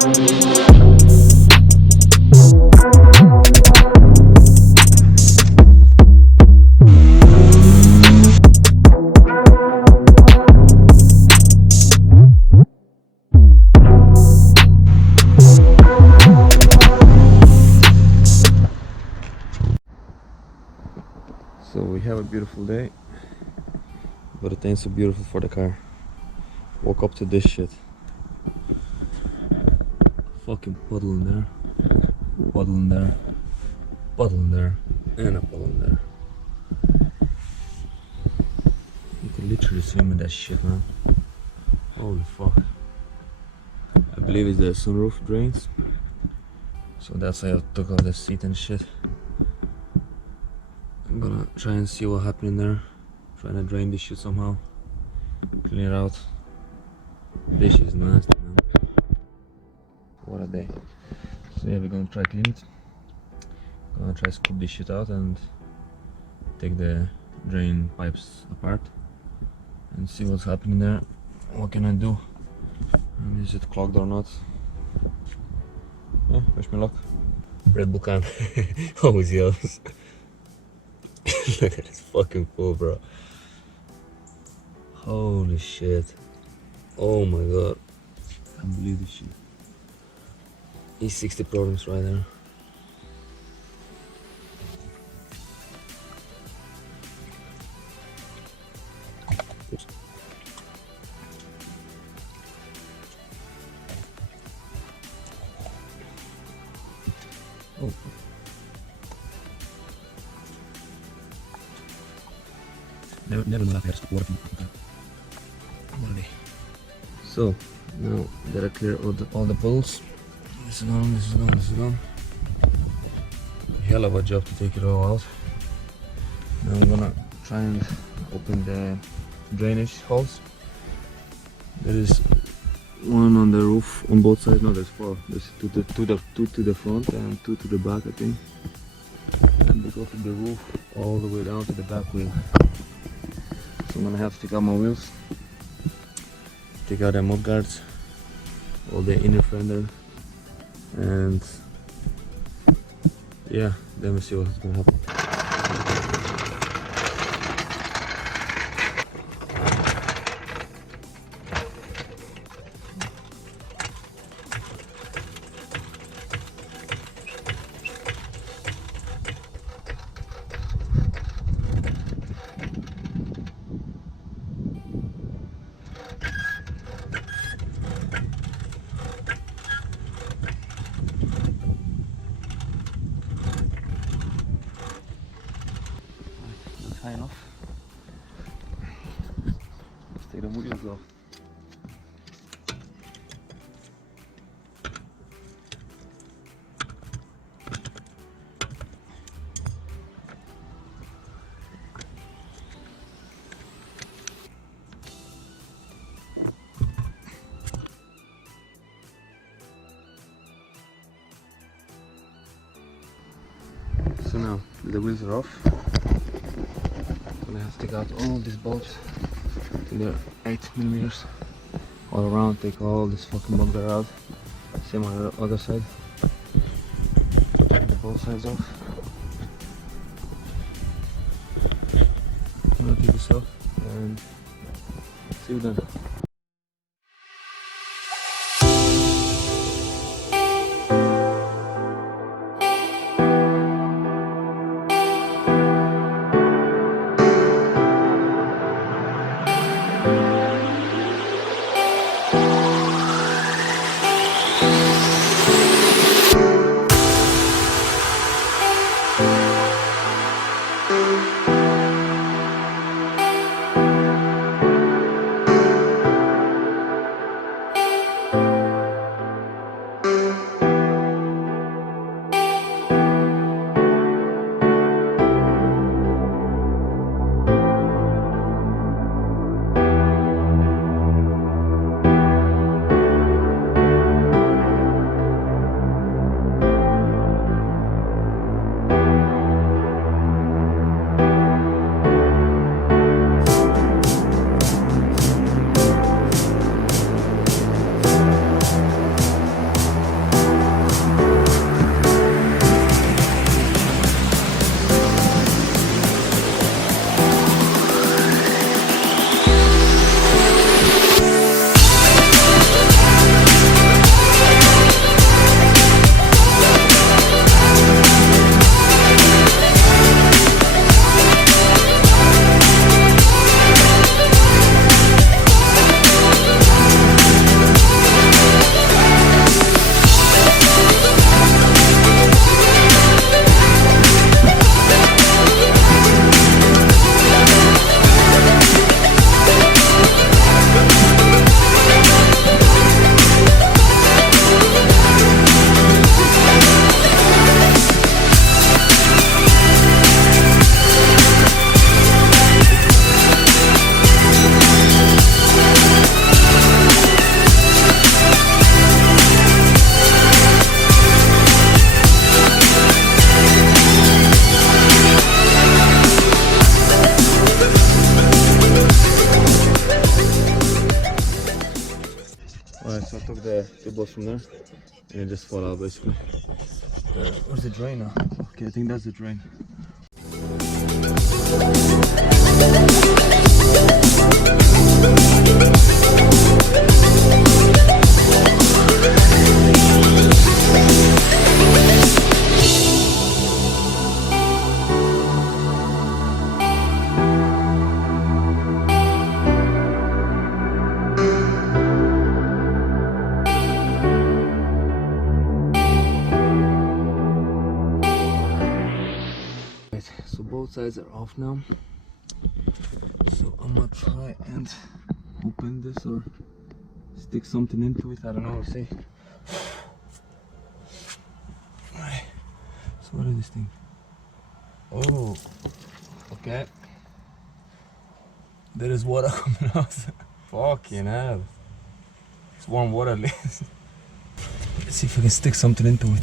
So we have a beautiful day, but it ain't so beautiful for the car. Woke up to this shit. Fucking puddle in there, puddle in there, puddle in there, and a puddle in there. You could literally swim in that shit, man. Holy fuck. I believe it's the sunroof drains. So that's why I took off the seat and shit. I'm gonna try and see what happened in there. Trying to drain this shit somehow. Clean it out. This shit is nasty, man. What a day. So yeah, we're gonna try clean it. Gonna try scoop this shit out and take the drain pipes apart and see what's happening there. What can I do? And is it clogged or not? Yeah, wish me luck. Red Bull can. Always yells. Look at this fucking pool, bro. Holy shit. Oh my god. Can't believe this shit. E60 problems right there. Oops. Oh. Never know that I have to stop working. What a day. So now gotta clear all the puddles. This is gone, this is gone, this is gone. Hell of a job to take it all out. Now I'm gonna try and open the drainage holes. There is one on the roof on both sides. No, there's four. There's two to the front and two to the back, I think. And they go from the roof all the way down to the back wheel. So I'm gonna have to take out my wheels, take out the mud guards, all the inner fender, and yeah, then we'll see what's gonna happen. High enough. Let's take the wheels off. So now the wheels are off. I have to take out all these bolts. They're 8mm all around. Take all this fucking bumper out. Same on the other side. Take both sides off. I'm gonna take this off and see you then. goes from there and it just fall out basically. Where's the drain now? Okay, I think that's the drain. So both sides are off now. So I'm gonna try and open this or stick something into it. I don't know, we'll see. Alright. So what is this thing? Oh, okay. There is water coming out. Fucking hell. It's warm water at least. Let's see if I can stick something into it.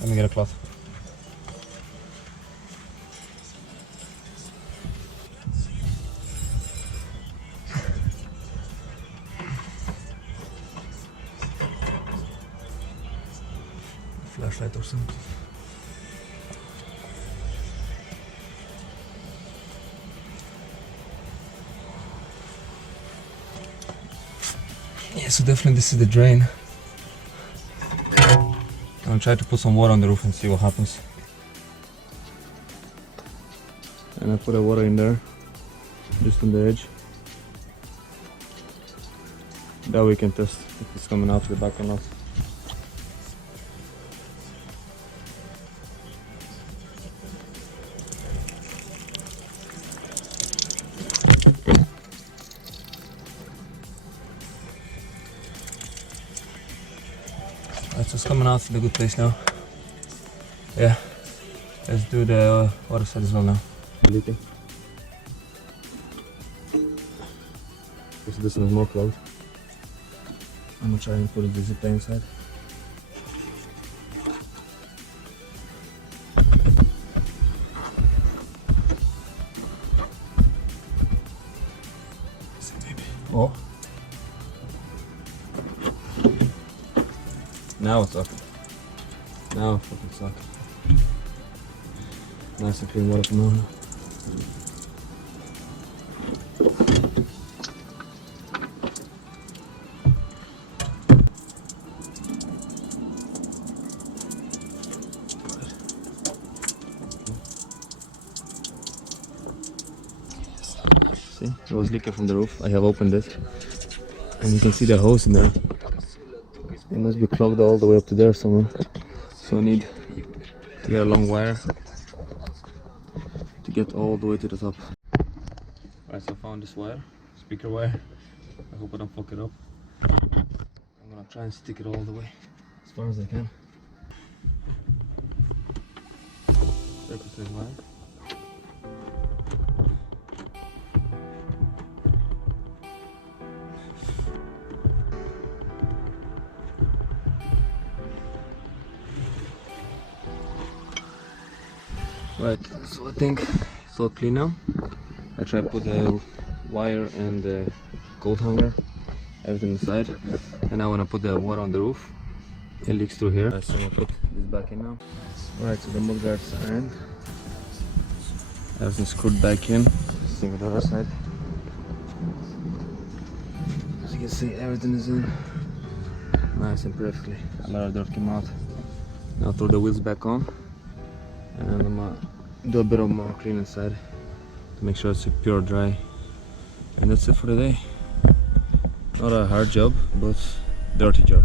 Let me get a cloth. Flashlight or something. Yeah, so definitely this is the drain. I'll try to put some water on the roof and see what happens. And I put the water in there, just on the edge. That we can test if it's coming out the back or not. Alright, so it's coming out in a good place now. Yeah, let's do the other side as well now. Leaking. This one is more clogged. I'm gonna try and put the zipper inside. Oh. Now it's up. Now it's fucking suck. Nice and clean water from now. See, it was leaking from the roof. I have opened it, and you can see the hose in there. It must be clogged all the way up to there somewhere. So I need to get a long wire to get all the way to the top. Alright, so I found this wire, speaker wire. I hope I don't fuck it up. I'm gonna try and stick it all the way as far as I can. Circle this wire. Right, so I think it's all clean now. I try to put the wire and the coat hanger, everything inside. And now when I put the water on the roof, it leaks through here. So I'm gonna put this back in now. Alright, so the mud guards are in. Everything's screwed back in. Same with the other side. As you can see, everything is in nice and perfectly. A lot of dirt came out. Now throw the wheels back on. And I'm gonna do a bit of more clean inside to make sure it's pure dry. And that's it for the day. Not a hard job, but dirty job.